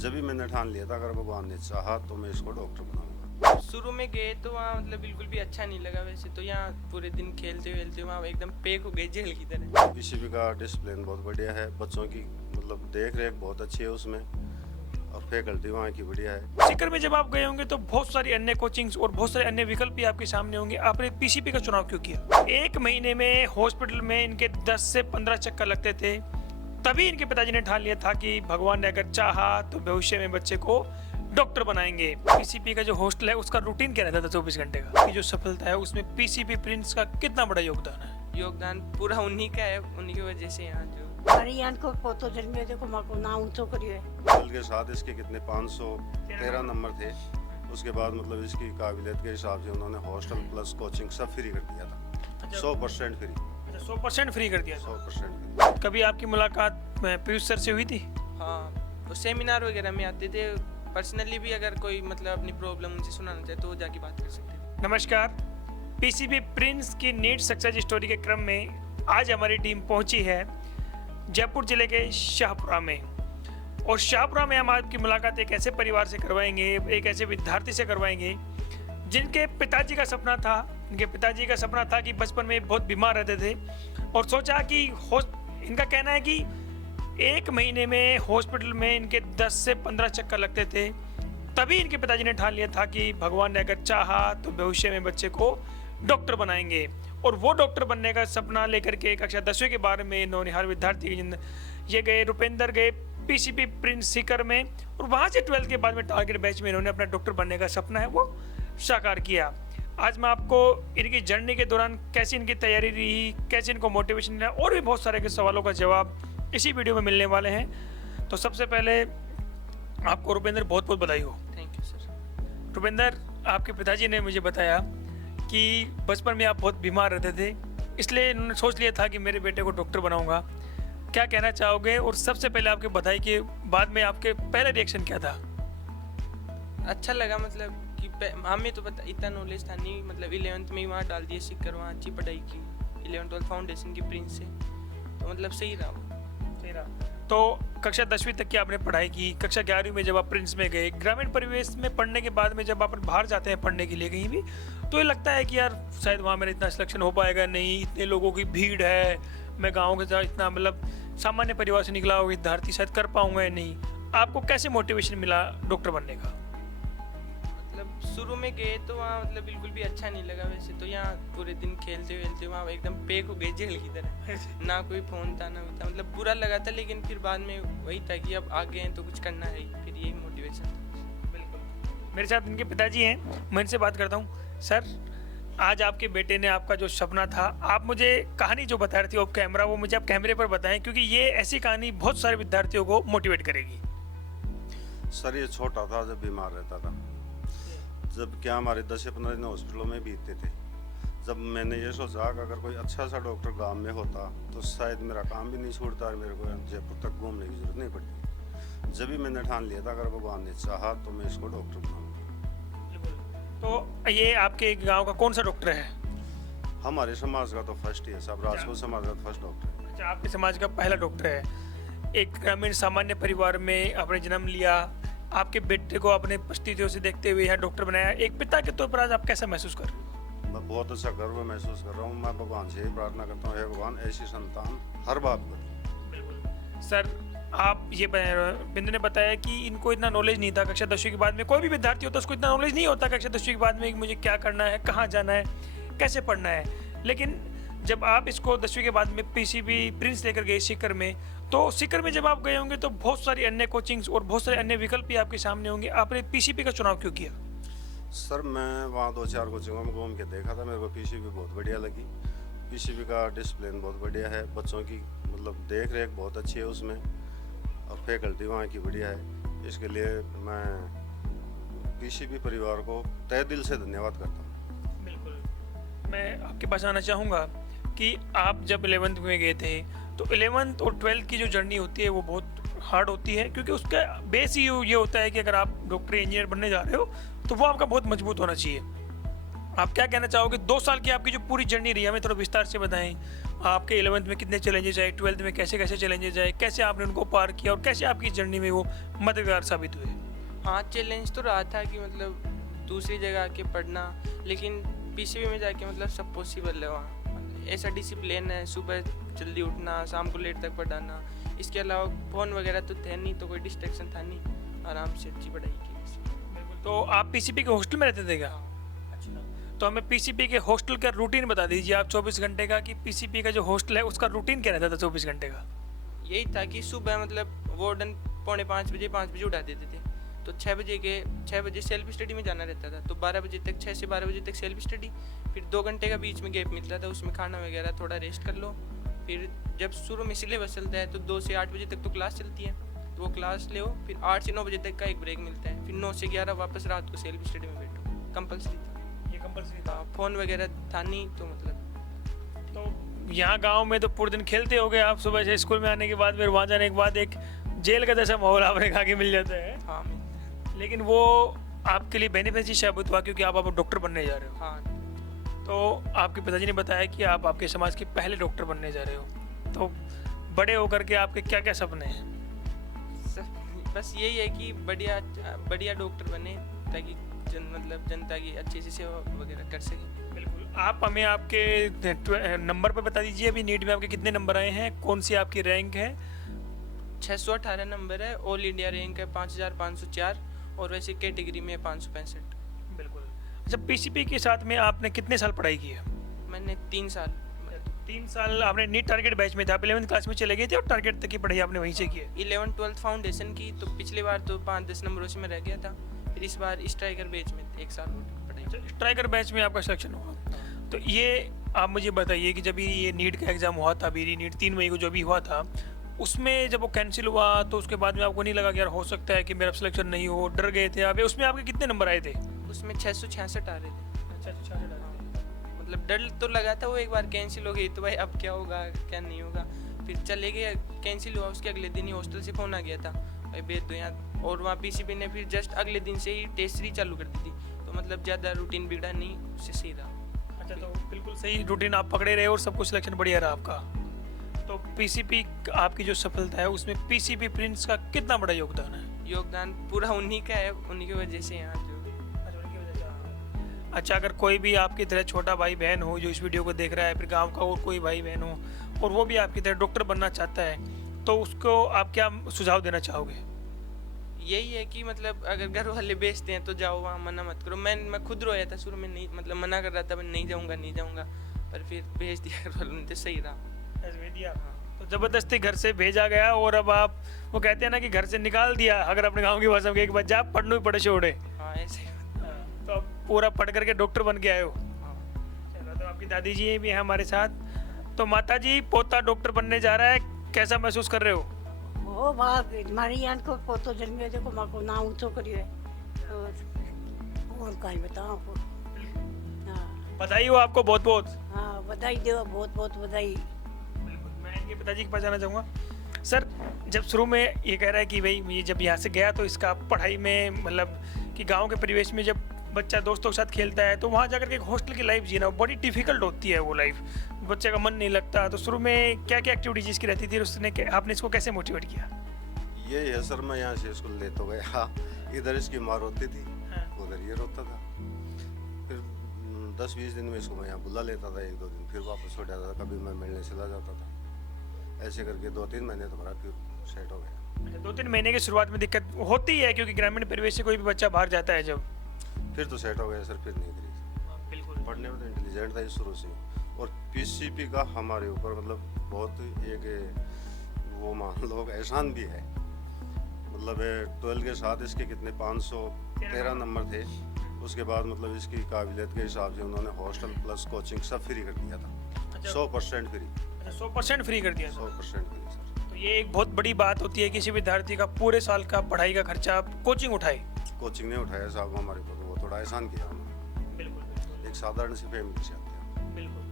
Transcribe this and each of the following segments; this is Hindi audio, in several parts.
जब भी मैंने ठान लिया था अगर भगवान ने चाहा तो मैं इसको डॉक्टर बनाऊंगा। शुरू में गए तो वहाँ मतलब बिल्कुल भी अच्छा नहीं लगा। वैसे तो यहाँ पूरे दिन खेलते खेलते वहाँ एकदम पैक हो गए जेल की तरह। पीसीबी का डिसिप्लिन बहुत बढ़िया है, बच्चों की मतलब देख रेख बहुत अच्छी है उसमें, और फैकल्टी वहाँ की बढ़िया है। सीकर में जब आप गए होंगे तो बहुत सारी अन्य कोचिंग्स और बहुत सारे अन्य विकल्प भी आपके सामने होंगे। आपने पीसीपी का चुनाव क्यों किया? एक महीने में हॉस्पिटल में इनके 10 से 15 चक्कर लगते थे, तभी इनके पिताजी ने ठान लिया था कि भगवान ने अगर चाहा तो भविष्य में बच्चे को डॉक्टर बनाएंगे। पीसीपी का जो हॉस्टल है उसका रूटीन क्या रहता था 24 घंटे का? कि जो सफलता है उसमें पीसीपी प्रिंस का कितना बड़ा योगदान है? योगदान पूरा उन्हीं का है, उन्हीं की वजह से यहाँ जो हरियाण को पोतो जन्मे देखो माँ को ना ऊंचो करियो है। कल के साथ इसके कितने 513 नंबर थे। उसके बाद मतलब इसकी काबिलियत के हिसाब से उन्होंने हॉस्टल प्लस कोचिंग सब फ्री कर दिया था। 100% फ्री। 100% फ्री कर दिया था। 100% कभी आपकी मुलाकात पीयूष सर से हुई थी? हाँ, तो सेमिनार वगैरह में आते थे। पर्सनली भी अगर कोई मतलब अपनी प्रॉब्लम उनसे सुनाना चाहे तो जाके बात कर सकते हैं। नमस्कार, पीसीबी प्रिंस की नीट सक्सेस स्टोरी के क्रम में आज हमारी टीम पहुंची है जयपुर जिले के शाहपुरा में। और शाहपुरा में हम आपकी मुलाकात एक ऐसे परिवार से करवाएंगे, एक ऐसे विद्यार्थी से करवाएंगे जिनके पिताजी का सपना था। इनके पिताजी का सपना था कि बचपन में बहुत बीमार रहते थे और सोचा कि इनका कहना है कि एक महीने में हॉस्पिटल में इनके 10 से 15 चक्कर लगते थे, तभी इनके पिताजी ने ठान लिया था कि भगवान ने अगर चाहा तो भविष्य में बच्चे को डॉक्टर बनाएंगे। और वो डॉक्टर बनने का सपना लेकर के कक्षा 10वीं के बारे में इन्होंने हर विद्यार्थी ये गए, रुपेंद्र गए पीसीपी प्रिंस सीकर में, और वहाँ से 12th के बाद में टारगेट बैच में इन्होंने अपना डॉक्टर बनने का सपना है वो साकार किया। आज मैं आपको इनकी जर्नी के दौरान कैसी इनकी तैयारी रही, कैसे इनको मोटिवेशन मिला और भी बहुत सारे के सवालों का जवाब इसी वीडियो में मिलने वाले हैं। तो सबसे पहले आपको रुपेंद्र बहुत बहुत बधाई हो। Thank you sir. रुपेंद्र, आपके पिताजी ने मुझे बताया कि बचपन में आप बहुत बीमार रहते थे, इसलिए इन्होंने सोच लिया था कि मेरे बेटे को डॉक्टर बनाऊंगा। क्या कहना चाहोगे? और सबसे पहले आपके बधाई के बाद में आपके पहले रिएक्शन क्या था? अच्छा लगा, मतलब कि हमें तो पता इतना नॉलेज था नहीं। मतलब 11th में ही वहाँ डाल दिए सीकर, वहाँ अच्छी पढ़ाई की 11th 12 फाउंडेशन की प्रिंस से, तो मतलब सही रहा वो। सही रहा। तो कक्षा 10वीं तक की आपने पढ़ाई की। कक्षा 11वीं में जब आप प्रिंस में गए, ग्रामीण परिवेश में पढ़ने के बाद में जब आप बाहर जाते हैं पढ़ने के लिए कहीं भी, तो ये लगता है कि यार शायद वहाँ मेरा इतना सिलेक्शन हो पाएगा नहीं, इतने लोगों की भीड़ है, मैं गाँव के साथ इतना मतलब सामान्य परिवार से निकला हुआ विद्यार्थी शायद कर पाऊंगा या नहीं। आपको कैसे मोटिवेशन मिला डॉक्टर बनने का? मतलब शुरू में गए तो वहाँ मतलब बिल्कुल भी अच्छा नहीं लगा। वैसे तो यहाँ पूरे दिन खेलते खेलते वहाँ एकदम पैक हो गए जेल की तरह। ना कोई फ़ोन था ना था, मतलब बुरा लगा था। लेकिन फिर बाद में वही था कि अब आगे हैं तो कुछ करना है, फिर यही मोटिवेशन था। बिल्कुल। मेरे साथ इनके पिताजी हैं, मैं इनसे बात करता हूँ। सर, आज आपके बेटे ने आपका जो सपना था, आप मुझे कहानी जो बता रहे थे ऑफ कैमरा, वो मुझे आप कैमरे पर बताएं, क्योंकि ये ऐसी कहानी बहुत सारे विद्यार्थियों को मोटिवेट करेगी। सर ये छोटा था जब बीमार रहता था, जब क्या हमारे 10 से 15 दिन हॉस्पिटलों में बीतते थे। जब मैंने ये सोचा कि अगर कोई अच्छा सा डॉक्टर गांव में होता तो शायद मेरा काम भी नहीं छूटता और मेरे को जयपुर तक घूमने की जरूरत नहीं पड़ती। जब भी मैंने ठान लिया था अगर भगवान ने चाहा तो मैं इसको डॉक्टर बनाऊंगा। तो ये आपके गांव का कौन सा डॉक्टर है? हमारे समाज का तो फर्स्ट ही है, सब राजपूत समाज का फर्स्ट डॉक्टर है। अच्छा, आपके समाज का पहला डॉक्टर है। एक ग्रामीण सामान्य परिवार में आपने जन्म लिया, आपके बेटे को अपने परिस्थितियों से देखते हुए यहाँ डॉक्टर बनाया। एक पिता के तौर पर आज आप कैसा महसूस कर रहे हो? मैं बहुत अच्छा गर्व महसूस कर रहा हूँ। मैं भगवान से ही प्रार्थना करता हूँ, हे भगवान ऐसी संतान हर बाप को। सर, आप ये बिंदु ने बताया कि इनको इतना नॉलेज नहीं था कक्षा 10वीं के बाद में। कोई भी विद्यार्थी होता है उसको इतना नॉलेज नहीं होता कक्षा 10वीं के बाद में कि मुझे क्या करना है, कहाँ जाना है, कैसे पढ़ना है। लेकिन जब आप इसको 10वीं के बाद में पीसीबी प्रिंस लेकर गए सीकर में, तो सीकर में जब आप गए होंगे तो बहुत सारी अन्य कोचिंग्स और बहुत सारे अन्य विकल्प भी आपके सामने होंगे। आपने पीसीपी का चुनाव क्यों किया? सर मैं वहाँ 2-4 कोचिंगों में घूम के देखा था, मेरे को पीसीबी बहुत बढ़िया लगी। पीसीबी का डिसिप्लिन बहुत बढ़िया है, बच्चों की मतलब देख रेख बहुत अच्छी है उसमें, और फैकल्टी वहाँ की बढ़िया है। इसके लिए मैं पीसीबी परिवार को तहे दिल से धन्यवाद करता हूँ। बिल्कुल। मैं आपके पास आना चाहूँगा कि आप जब 11th में गए थे तो 11th और 12th की जो जर्नी होती है वो बहुत हार्ड होती है, क्योंकि उसका बेस ही ये होता है कि अगर आप डॉक्टर इंजीनियर बनने जा रहे हो तो वो आपका बहुत मजबूत होना चाहिए। आप क्या कहना चाहोगे 2 साल की आपकी जो पूरी जर्नी रही, हमें थोड़ा विस्तार से बताएं। आपके 11th में कितने चैलेंजेस आए, 12th में कैसे कैसे चैलेंजेस आए, कैसे आपने उनको पार किया और कैसे आपकी जर्नी में वो मददगार साबित हुए? हाँ, चैलेंज तो रहा था कि मतलब दूसरी जगह आके पढ़ना, लेकिन पीसीबी में जाके मतलब सब पॉसिबल है वहाँ। ऐसा डिसिप्लिन है, सुबह जल्दी उठना, शाम को लेट तक पढ़ाना। इसके अलावा फ़ोन वगैरह तो थे नहीं, तो कोई डिस्ट्रैक्शन था नहीं, आराम से अच्छी पढ़ाई की। तो आप पीसीपी के हॉस्टल में रहते थे क्या? अच्छा, तो हमें पीसीपी के हॉस्टल का रूटीन बता दीजिए आप 24 घंटे का, कि पीसीपी का जो हॉस्टल है उसका रूटीन क्या रहता था 24 घंटे का? यही था कि सुबह मतलब वार्डन 4:45 5 बजे उठा देते थे, तो 6 बजे सेल्फ स्टडी में जाना रहता था। तो 12 बजे तक, 6 से 12 बजे तक सेल्फ स्टडी, फिर 2 घंटे का बीच में गैप मिलता था, उसमें खाना वगैरह थोड़ा रेस्ट कर लो। फिर जब शुरू में सिलेबस चलता है तो 2 से 8 बजे तक तो क्लास चलती है, तो वो क्लास ले, फिर 8 से 9 बजे तक का एक ब्रेक मिलता है, फिर 9 से 11 वापस रात को सेल्फ स्टडी में बैठो। कंपलसरी था, ये कंपलसरी था। फ़ोन वगैरह था नहीं, तो मतलब तो यहाँ गांव में तो पूरे दिन खेलते हो गए आप, सुबह से स्कूल में आने के बाद फिर वहाँ जाने के बाद एक जेल का जैसा माहौल आपने खा के मिल जाता है। हाँ मिलता है। लेकिन वो आपके लिए बेनिफिशियल साबित हुआ क्योंकि आप अब डॉक्टर बनने जा रहे हो। हाँ, तो आपके पिताजी ने बताया कि आप आपके समाज के पहले डॉक्टर बनने जा रहे हो, तो बड़े होकर के आपके क्या क्या सपने हैं? बस यही है कि बढ़िया डॉक्टर बने, ताकि मतलब जनता की अच्छी सी सेवा वगैरह कर सके। बिल्कुल। आप हमें आपके नंबर पर बता दीजिए, अभी नीट में आपके कितने नंबर आए हैं, कौन सी आपकी रैंक है? 618 नंबर है, ऑल इंडिया रैंक है 5504, और वैसे कैटेगरी में 565। बिल्कुल। अच्छा, पीसीपी के साथ में आपने कितने साल पढ़ाई की है? मैंने 3 साल 3 साल आपने नीट टारगेट बैच में थे, आप 11th क्लास में चले गए थे और टारगेट तक की पढ़ाई आपने वहीं से की है? 11 12 फाउंडेशन की, तो पिछली बार तो 5-10 नंबरों से मैं रह गया था, फिर इस बार स्ट्राइकर बैच में 1 साल पढ़ाई। स्ट्राइकर बैच में आपका सिलेक्शन हुआ। तो ये आप मुझे बताइए कि जब ये नीट का एग्ज़ाम हुआ था, अभी नीट 3 मई को जो भी हुआ था, उसमें जब वो कैंसिल हुआ तो उसके बाद में आपको नहीं लगा कि यार हो सकता है कि मेरा सिलेक्शन नहीं हो, डर गए थे आप? उसमें आपके कितने नंबर आए थे? उसमें 666 आ रहे थे। अच्छा, 666 मतलब डर तो लगा था, वो एक बार कैंसिल हो गई तो भाई अब क्या होगा क्या नहीं होगा। फिर चले गए, कैंसिल हुआ, उसके अगले दिन ही हॉस्टल से फ़ोन आ गया था, भाई भेज दो यहाँ। और वहाँ पीसीबी ने फिर जस्ट अगले दिन से ही टेस्ट सीरीज चालू कर दी थी, तो मतलब ज़्यादा रूटीन बिगड़ा नहीं, उससे सही रहा। अच्छा, तो बिल्कुल सही रूटीन आप पकड़े रहे और सब कुछ सिलेक्शन बढ़िया रहा आपका। तो पीसीपी आपकी जो सफलता है उसमें पीसीबी प्रिंस का कितना बड़ा योगदान है? योगदान पूरा उन्हीं का है, उन्हीं की वजह से यहाँ जो। अच्छा, अगर कोई भी आपकी तरह छोटा भाई बहन हो जो इस वीडियो को देख रहा है, फिर गांव का और कोई भाई बहन हो और वो भी आपकी तरह डॉक्टर बनना चाहता है, तो उसको आप क्या सुझाव देना चाहोगे? यही है कि मतलब अगर घर वाले भेजते हैं तो जाओ, वहाँ मना मत करो। मैं खुद रोया था शुरू में, नहीं मतलब मना कर रहा था, मैं नहीं जाऊँगा, पर फिर भेज दिया घर वालों ने, तो सही रहा। तो ज़बरदस्ती घर से भेजा गया और अब आप, वो कहते हैं ना कि घर से निकाल दिया, अगर अपने गाँव की भाषा में, एक बार जा पढ़ने ही पड़े छोड़े। हाँ ऐसे ही। तो अब पूरा पढ़ करके डॉक्टर बन के आए हो। हाँ। चलो, तो आपकी दादी जी भी हैं हमारे साथ। तो माता जी, पोता डॉक्टर बनने जा रहा है, कैसा महसूस कर रहे हो? ओ बाप रे, मारी यान को पोतो जन्मे देखो मां को ना ऊंचो करियो है, और काई बताऊं आपको। हाँ बधाई हो आपको बहुत बहुत। हाँ, बधाई दो, बहुत बहुत बधाई। मैं इनके पिताजी के पास जाना चाहूँगा। सर, जब शुरू में ये कह रहा है कि भाई ये जब यहाँ से गया तो इसका पढ़ाई में, मतलब कि गांव के परिवेश में जब बच्चा दोस्तों के साथ खेलता है तो वहाँ जाकर के एक हॉस्टल की लाइफ जीना बड़ी डिफिकल्ट होती है, वो लाइफ बच्चे का मन नहीं लगता। तो शुरू में क्या क्या एक्टिविटीज इसकी रहती थी, उसने आपने इसको कैसे मोटिवेट किया? यही है सर, मैं यहाँ से स्कूल ले तो गया, इधर इसकी माँ रोती थी, उधर ये रोता था। फिर 10-20 दिन में इसको मैं यहाँ बुला लेता था, 1-2 दिन, फिर वापस हो जाता था, कभी मैं मिलने चला जाता था। ऐसे करके 2-3 महीने तो मेरा फिर सेट हो गया। 2-3 महीने की शुरुआत में दिक्कत होती है, क्योंकि ग्रामीण परिवेश से कोई भी बच्चा बाहर जाता है जब, फिर तो सेट हो गया सर, फिर नहीं करी। बिल्कुल। पढ़ने में तो इंटेलिजेंट था शुरू से, और पीसीपी का हमारे ऊपर मतलब बहुत एक वो मान लो एहसान भी है। मतलब 12 के साथ इसके कितने 513 नंबर थे, उसके बाद मतलब इसकी काबिलियत के हिसाब से उन्होंने हॉस्टल प्लस कोचिंग सब फ्री कर दिया था। 100% फ्री। 100% फ्री कर दिया? 100% फ्री सर। तो ये एक बहुत बड़ी बात होती है, किसी विद्यार्थी का पूरे साल का पढ़ाई का खर्चा कोचिंग उठाए। कोचिंग ने उठाया साहब हमारे को, तो वो थोड़ा एहसान किया उन्होंने। बिल्कुल। एक साधारण सी फैमिली से आते हैं। बिल्कुल।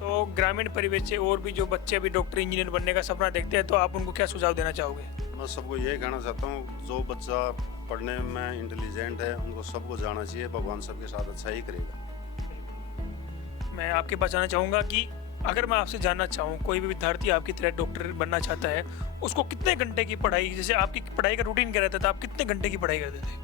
तो ग्रामीण परिवेश से और भी जो बच्चे अभी डॉक्टर इंजीनियर बनने का सपना देखते हैं, तो आप उनको क्या सुझाव देना चाहोगे? मैं सबको यही कहना चाहता हूँ, जो बच्चा पढ़ने में इंटेलिजेंट है उनको सबको जाना चाहिए, भगवान सबके साथ अच्छा ही करेगा। मैं आपके पास जाना चाहूँगा कि अगर मैं आपसे जानना चाहूँ, कोई भी विद्यार्थी आपकी तरह डॉक्टर बनना चाहता है, उसको कितने घंटे की पढ़ाई, जैसे आपकी पढ़ाई का रूटीन क्या रहता था, आप कितने घंटे की पढ़ाई करते थे?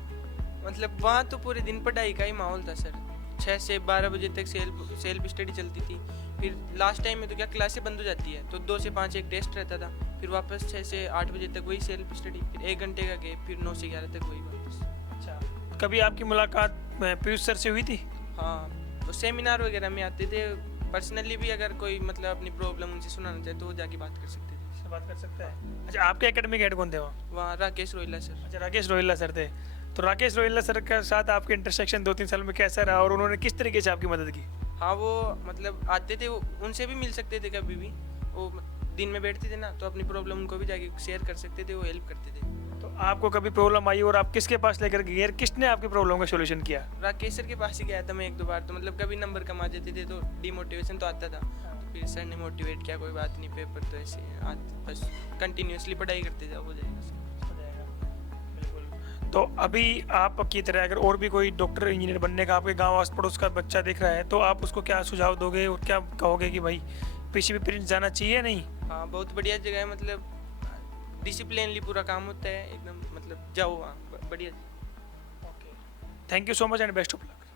मतलब वहाँ तो पूरे दिन पढ़ाई का ही माहौल था सर। 6 से 12 बजे तक सेल्फ स्टडी चलती थी। फिर लास्ट टाइम में तो क्या क्लासें बंद हो जाती है, तो 2 से 5 एक टेस्ट रहता था। फिर वापस 6 से 8 बजे तक वही सेल्फ स्टडी, फिर 1 घंटे का गैप, फिर 9 से 11 तक वही वापस। अच्छा, कभी आपकी मुलाकात पीयूष सर से हुई थी? हाँ, तो सेमिनार वगैरह में आते थे। पर्सनली भी अगर कोई मतलब अपनी प्रॉब्लम उनसे सुनाना चाहे तो वो जाके बात कर सकते थे। बात कर सकता है। अच्छा, आपके एकेडमिक हेड कौन थे वहाँ? वहाँ राकेश रोहिला सर। अच्छा, राकेश रोहिल्ला सर थे। तो राकेश रोहिल्ला सर के साथ आपके इंटरसेक्शन 2-3 साल में कैसा रहा और उन्होंने किस तरीके से आपकी मदद की? हाँ, वो मतलब आते थे, उनसे भी मिल सकते थे कभी भी। वो दिन में बैठते थे ना, तो अपनी प्रॉब्लम उनको भी जाके शेयर कर सकते थे, वो हेल्प करते थे। तो आपको कभी प्रॉब्लम आई और आप किसके पास लेकर गए और किसने आपकी प्रॉब्लम का सॉल्यूशन किया? राकेश सर के पास ही गया था मैं 1-2 बार। तो मतलब कभी नंबर कम आ जाते थे तो डिमोटिवेशन तो आता था, तो फिर सर ने मोटिवेट किया, कोई बात नहीं, पेपर तो ऐसे बस कंटिन्यूसली पढ़ाई करते जाओ, हो जाएगा सर। तो अभी आपकी तरह अगर और भी कोई डॉक्टर इंजीनियर बनने का आपके गांव आस पड़ोस का बच्चा देख रहा है, तो आप उसको क्या सुझाव दोगे और क्या कहोगे कि भाई पीसीबी प्रिंस जाना चाहिए या नहीं? हाँ, बहुत बढ़िया जगह है, मतलब डिसिप्लिनली पूरा काम होता है एकदम, मतलब जाओ वहाँ, बढ़िया। Thank you so much and best of luck.